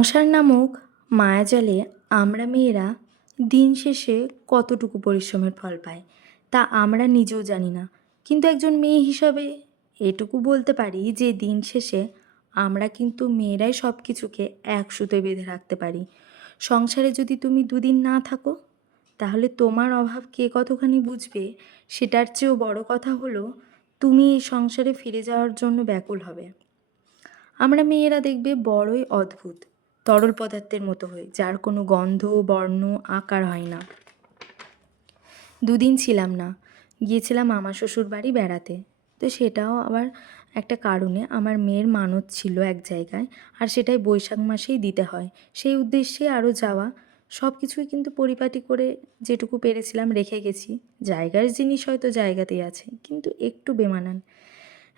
সংসার নামক মায়াজালে আমরা মেয়েরা দিন শেষে কতটুকু পরিশ্রমের ফল পাই তা আমরা নিজেও জানি না। কিন্তু একজন মেয়ে হিসাবে এটুকু বলতে পারি যে দিন শেষে আমরা কিন্তু মেয়েরাই সব কিছুকে এক সুতোয় বেঁধে রাখতে পারি। সংসারে যদি তুমি দুদিন না থাকো তাহলে তোমার অভাব কে কতখানি বুঝবে, সেটার চেয়েও বড় কথা হলো তুমি এই সংসারে ফিরে যাওয়ার জন্য ব্যাকুল হবে। আমরা মেয়েরা দেখবে বড়ই অদ্ভুত, তরল পদার্থের মতো হয়ে, যার কোনো গন্ধ, বর্ণ, আকার হয় না। দুদিন ছিলাম না, গিয়েছিলাম আমার শ্বশুর বাড়ি বেড়াতে। তো সেটাও আবার একটা কারণে, আমার মেয়ের মানত ছিল এক জায়গায়, আর সেটাই বৈশাখ মাসেই দিতে হয়। সেই উদ্দেশ্যে আরও যাওয়া। সব কিছুই কিন্তু পরিপাটি করে যেটুকু পেরেছিলাম রেখে গেছি। জায়গার জিনিস হয়তো জায়গাতেই আছে, কিন্তু একটু বেমানান।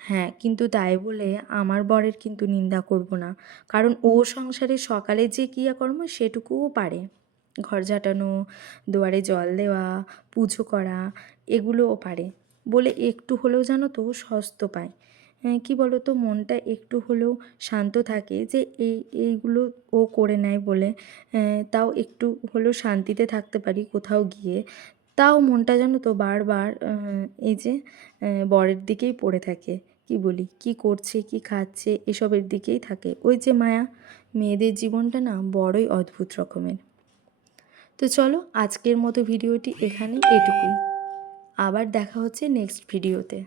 হ্যাঁ, কিন্তু তাই বলে আমার বরের কিন্তু নিন্দা করব না, কারণ ও সংসারে সকালে যে ক্রিয়াকর্ম সেটুকুও পারে। ঘর ঝাঁটানো, দুয়ারে জল দেওয়া, পুজো করা, এগুলোও পারে বলে একটু হলেও জানো তো স্বস্ত পায়। কী বলো তো, মনটা একটু হলেও শান্ত থাকে যে এইগুলো ও করে নেয় বলে। তাও একটু হলেও শান্তিতে থাকতে পারি কোথাও গিয়ে। তাও মনটা জানো তো বারবার এই যে বরের দিকেই পড়ে থাকে। কি বলি, কি করছে, কি খাচ্ছে, এসবের দিকেই থাকে। ওই যে মায়া, মেয়েদের জীবনটা না বড়ই অদ্ভুত রকমের। তো চলো, আজকের মতো ভিডিওটি এখানে এটুকুই। আবার দেখা হচ্ছে নেক্সট ভিডিওতে।